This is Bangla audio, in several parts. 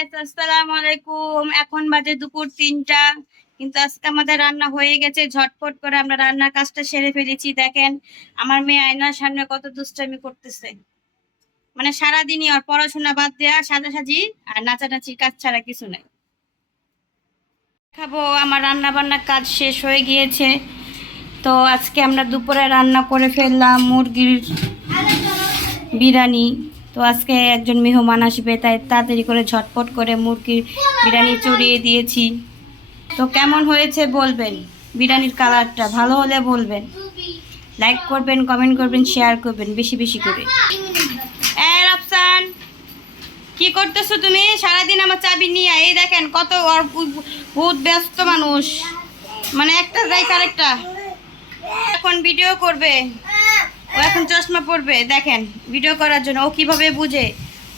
গাইস, আসসালামু আলাইকুম। এখন বাজে দুপুর 3টা, কিন্তু আজকে আমাদের রান্না হয়ে গেছে। ঝটপট করে আমরা রান্নার কাজটা সেরে ফেলেছি। দেখেন আমার মেয়ে আয়নার সামনে কত দুষ্টামি করতেছে। মানে সারাদিনই ওর পড়াশোনা বাদ দেওয়া সাজাসাজি আর নাচানাচির কাজ ছাড়া কিছু নাই। খাবো, আমার রান্না বান্নার কাজ শেষ হয়ে গিয়েছে। তো আজকে আমরা দুপুরে রান্না করে ফেললাম মুরগির বিরিয়ানি। তো আজকে একজন মেহমান আসবে, তাই তাড়াতাড়ি করে ঝটপট করে মুরগির বিরিয়ানি চড়িয়ে দিয়েছি। তো কেমন হয়েছে বলবেন, বিরিয়ানির কালারটা ভালো হলে বলবেন, লাইক করবেন, কমেন্ট করবেন, শেয়ার করবেন বেশি বেশি করে। রাফসান, কি করতেছো তুমি? সারাদিন আমার চাবি নিয়ে এই দেখেন কত বহুত ব্যস্ত মানুষ, মানে একটা যাই আরেকটা। এখন ভিডিও করবে, ও এখন চশমা পরবে। দেখেন ভিডিও করার জন্য ও কিভাবে বুঝে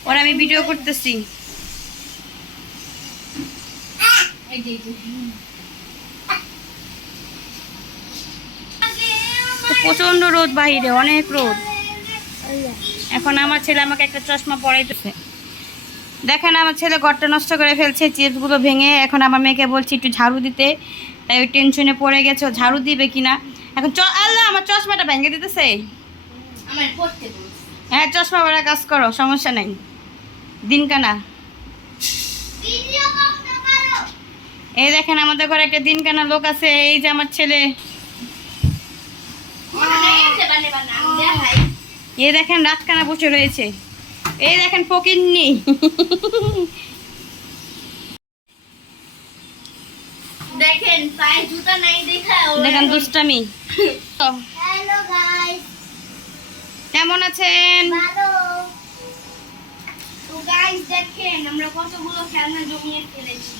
ওর আমি ভিডিও করতেছি। প্রচন্ড রোদ বাইরে, অনেক রোদ। এখন আমার ছেলে আমাকে একটা চশমা পরাইতেছে। দেখেন আমার ছেলে ঘরটা নষ্ট করে ফেলছে, চিপসগুলো ভেঙে। এখন আমার মেয়েকে বলছি একটু ঝাড়ু দিতে, তাই ওই টেনশনে পড়ে গেছে ও ঝাড়ু দিবে কিনা। এখন আল্লাহ, আমার চশমাটা ভেঙে দিতেছে। হ্যাঁ, চশমা পরা কাজ করো, সমস্যা নাই। দিন কানা, এই দেখেন আমাদের ঘরে একটা দিন কানা লোক আছে। এই যে আমার ছেলে, এই দেখেন রাত কানা বসে রয়েছে। এই দেখেন ফকিন্নি। দেখেন পায়ে জুতা নাই দেখা দেখেন দুষ্টামি। হ্যালো গাইস, কেমন আছেন? ভালো। তো গাইস দেখেন আমরা কতগুলো খেলনা জমিয়ে ফেলেছি।